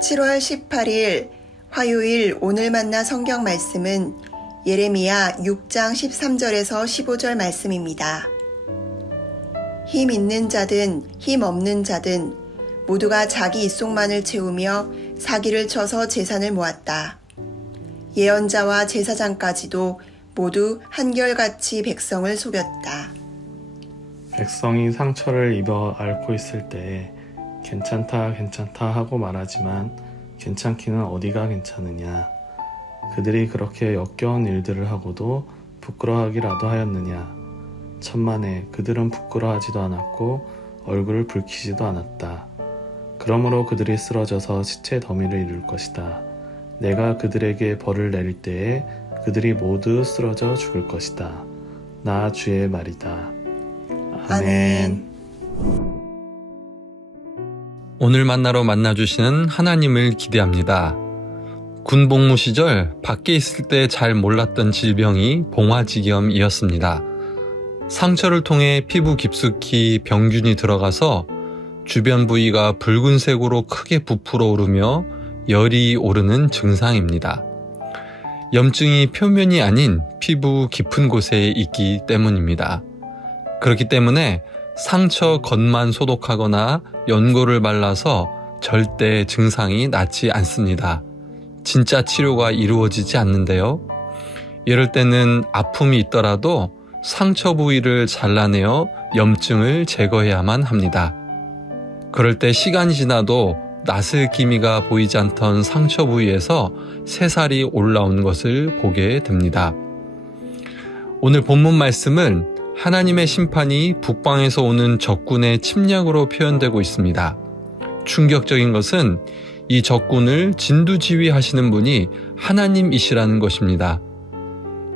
7월 18일 화요일 오늘 만나 성경 말씀은 예레미야 6장 13절에서 15절 말씀입니다. 힘 있는 자든 힘 없는 자든 모두가 자기 입속만을 채우며 사기를 쳐서 재산을 모았다. 예언자와 제사장까지도 모두 한결같이 백성을 속였다. 백성이 상처를 입어 앓고 있을 때 괜찮다 하고 말하지만 괜찮기는 어디가 괜찮으냐. 그들이 그렇게 역겨운 일들을 하고도 부끄러워하기라도 하였느냐. 천만에 그들은 부끄러워하지도 않았고 얼굴을 붉히지도 않았다. 그러므로 그들이 쓰러져서 시체 더미를 이룰 것이다. 내가 그들에게 벌을 내릴 때에 그들이 모두 쓰러져 죽을 것이다. 나 주의 말이다. 아멘. 오늘 만나러 만나주시는 하나님을 기대합니다. 군복무 시절 밖에 있을 때 잘 몰랐던 질병이 봉화지겸이었습니다. 상처를 통해 피부 깊숙이 병균이 들어가서 주변 부위가 붉은색으로 크게 부풀어 오르며 열이 오르는 증상입니다. 염증이 표면이 아닌 피부 깊은 곳에 있기 때문입니다. 그렇기 때문에 상처 겉만 소독하거나 연고를 발라서 절대 증상이 낫지 않습니다. 진짜 치료가 이루어지지 않는데요. 이럴 때는 아픔이 있더라도 상처 부위를 잘라내어 염증을 제거해야만 합니다. 그럴 때 시간이 지나도 낫을 기미가 보이지 않던 상처 부위에서 새살이 올라온 것을 보게 됩니다. 오늘 본문 말씀은 하나님의 심판이 북방에서 오는 적군의 침략으로 표현되고 있습니다. 충격적인 것은 이 적군을 진두지휘하시는 분이 하나님이시라는 것입니다.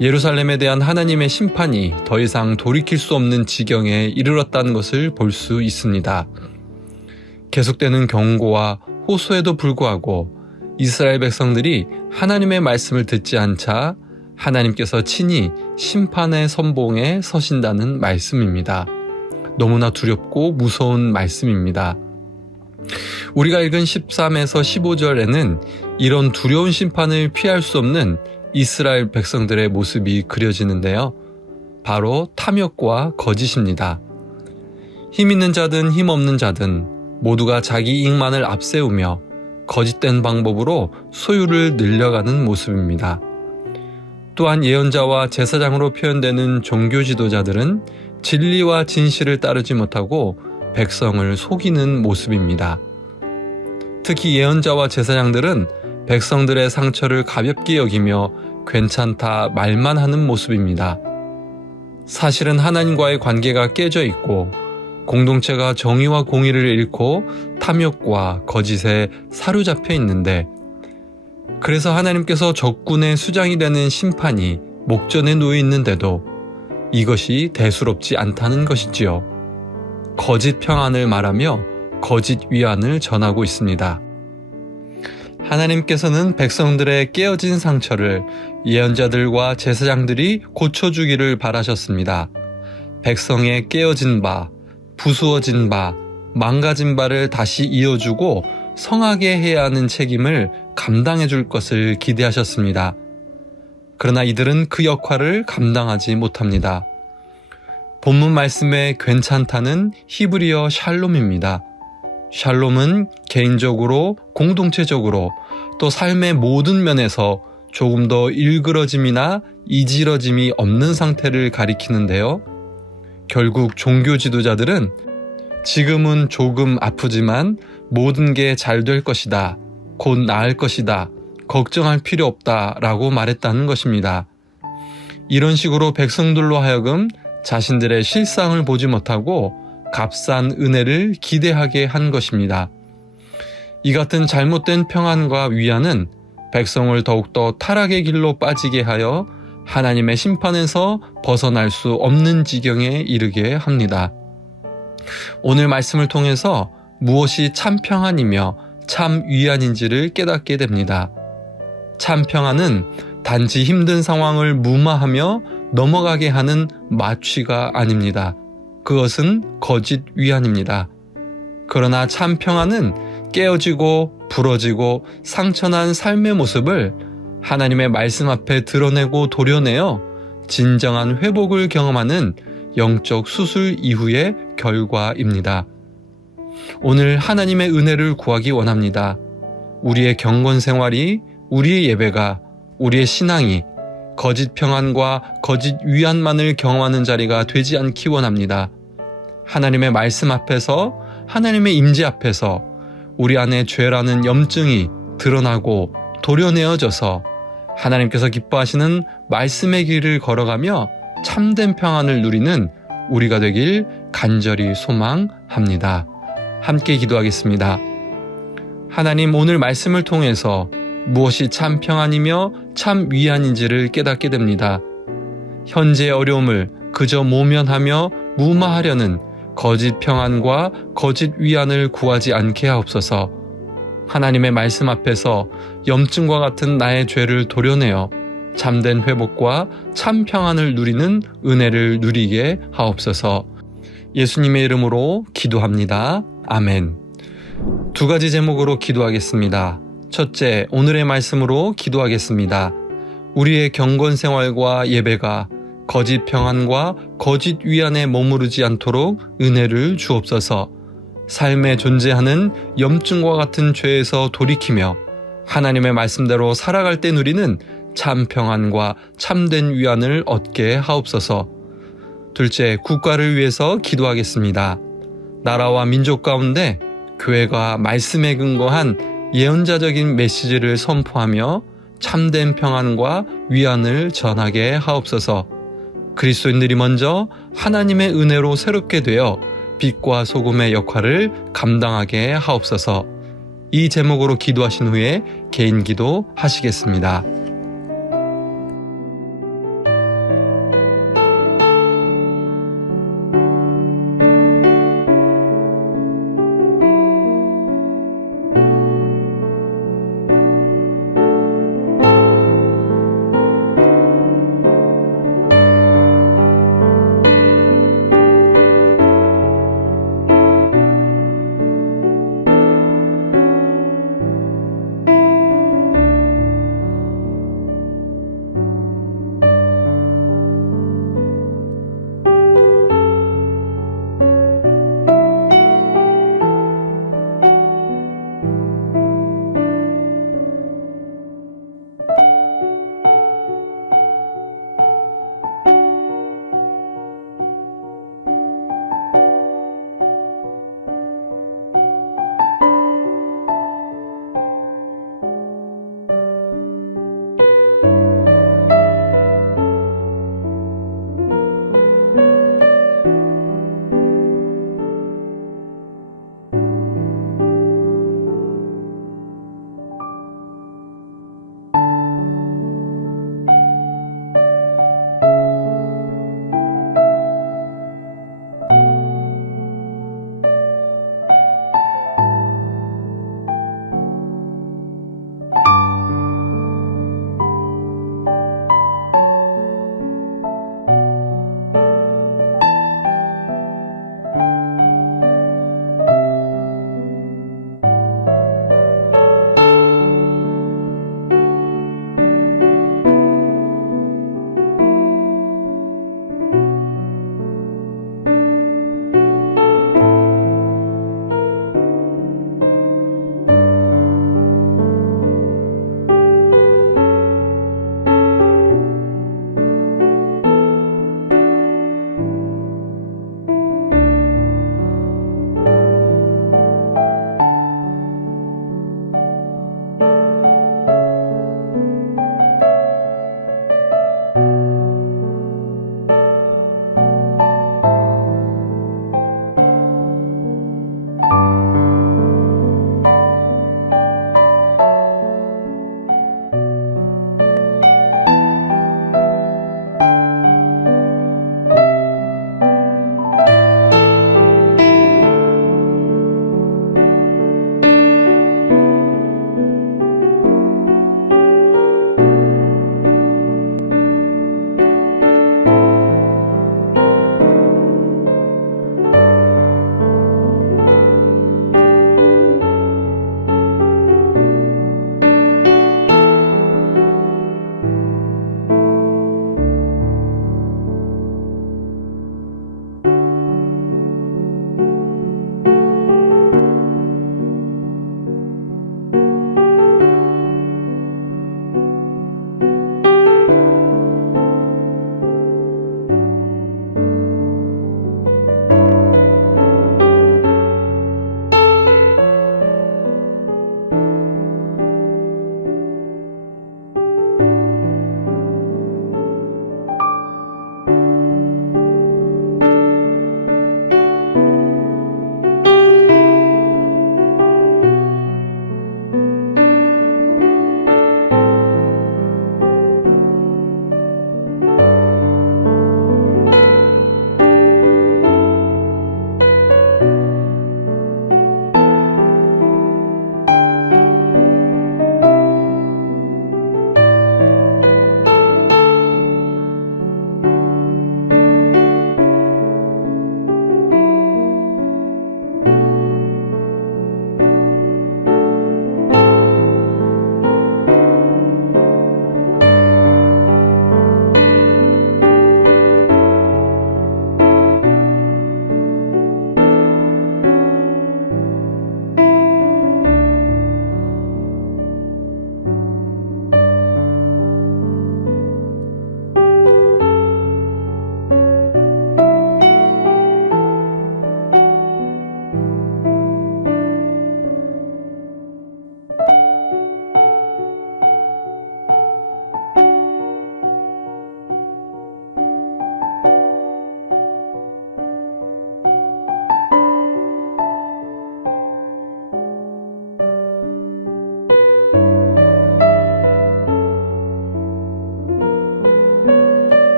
예루살렘에 대한 하나님의 심판이 더 이상 돌이킬 수 없는 지경에 이르렀다는 것을 볼 수 있습니다. 계속되는 경고와 호소에도 불구하고 이스라엘 백성들이 하나님의 말씀을 듣지 않자 하나님께서 친히 심판의 선봉에 서신다는 말씀입니다. 너무나 두렵고 무서운 말씀입니다. 우리가 읽은 13에서 15절에는 이런 두려운 심판을 피할 수 없는 이스라엘 백성들의 모습이 그려지는데요. 바로 탐욕과 거짓입니다. 힘 있는 자든 힘 없는 자든 모두가 자기 이익만을 앞세우며 거짓된 방법으로 소유를 늘려가는 모습입니다. 또한 예언자와 제사장으로 표현되는 종교 지도자들은 진리와 진실을 따르지 못하고 백성을 속이는 모습입니다. 특히 예언자와 제사장들은 백성들의 상처를 가볍게 여기며 괜찮다 말만 하는 모습입니다. 사실은 하나님과의 관계가 깨져 있고 공동체가 정의와 공의를 잃고 탐욕과 거짓에 사로잡혀 있는데, 그래서 하나님께서 적군의 수장이 되는 심판이 목전에 놓여 있는데도 이것이 대수롭지 않다는 것이지요. 거짓 평안을 말하며 거짓 위안을 전하고 있습니다. 하나님께서는 백성들의 깨어진 상처를 예언자들과 제사장들이 고쳐주기를 바라셨습니다. 백성의 깨어진 바, 부수어진 바, 망가진 바를 다시 이어주고 성하게 해야 하는 책임을 감당해 줄 것을 기대하셨습니다. 그러나 이들은 그 역할을 감당하지 못합니다. 본문 말씀의 괜찮다는 히브리어 샬롬입니다. 샬롬은 개인적으로, 공동체적으로, 또 삶의 모든 면에서 조금 더 일그러짐이나 이지러짐이 없는 상태를 가리키는데요. 결국 종교 지도자들은 지금은 조금 아프지만 모든 게 잘 될 것이다, 곧 나을 것이다, 걱정할 필요 없다 라고 말했다는 것입니다. 이런 식으로 백성들로 하여금 자신들의 실상을 보지 못하고 값싼 은혜를 기대하게 한 것입니다. 이 같은 잘못된 평안과 위안은 백성을 더욱더 타락의 길로 빠지게 하여 하나님의 심판에서 벗어날 수 없는 지경에 이르게 합니다. 오늘 말씀을 통해서 무엇이 참 평안이며 참 위안인지를 깨닫게 됩니다. 참 평안은 단지 힘든 상황을 무마하며 넘어가게 하는 마취가 아닙니다. 그것은 거짓 위안입니다. 그러나 참 평안은 깨어지고 부러지고 상처난 삶의 모습을 하나님의 말씀 앞에 드러내고 도려내어 진정한 회복을 경험하는 영적 수술 이후의 결과입니다. 오늘 하나님의 은혜를 구하기 원합니다. 우리의 경건 생활이, 우리의 예배가, 우리의 신앙이 거짓 평안과 거짓 위안만을 경험하는 자리가 되지 않기 원합니다. 하나님의 말씀 앞에서, 하나님의 임재 앞에서 우리 안에 죄라는 염증이 드러나고 도려내어져서 하나님께서 기뻐하시는 말씀의 길을 걸어가며 참된 평안을 누리는 우리가 되길 간절히 소망합니다. 함께 기도하겠습니다. 하나님, 오늘 말씀을 통해서 무엇이 참 평안이며 참 위안인지를 깨닫게 됩니다. 현재의 어려움을 그저 모면하며 무마하려는 거짓 평안과 거짓 위안을 구하지 않게 하옵소서. 하나님의 말씀 앞에서 염증과 같은 나의 죄를 도려내어 참된 회복과 참 평안을 누리는 은혜를 누리게 하옵소서. 예수님의 이름으로 기도합니다. 아멘. 두 가지 제목으로 기도하겠습니다. 첫째, 오늘의 말씀으로 기도하겠습니다. 우리의 경건 생활과 예배가 거짓 평안과 거짓 위안에 머무르지 않도록 은혜를 주옵소서. 삶에 존재하는 염증과 같은 죄에서 돌이키며 하나님의 말씀대로 살아갈 때 누리는 참 평안과 참된 위안을 얻게 하옵소서. 둘째, 국가를 위해서 기도하겠습니다. 나라와 민족 가운데 교회가 말씀에 근거한 예언자적인 메시지를 선포하며 참된 평안과 위안을 전하게 하옵소서. 그리스도인들이 먼저 하나님의 은혜로 새롭게 되어 빛과 소금의 역할을 감당하게 하옵소서. 이 제목으로 기도하신 후에 개인 기도 하시겠습니다.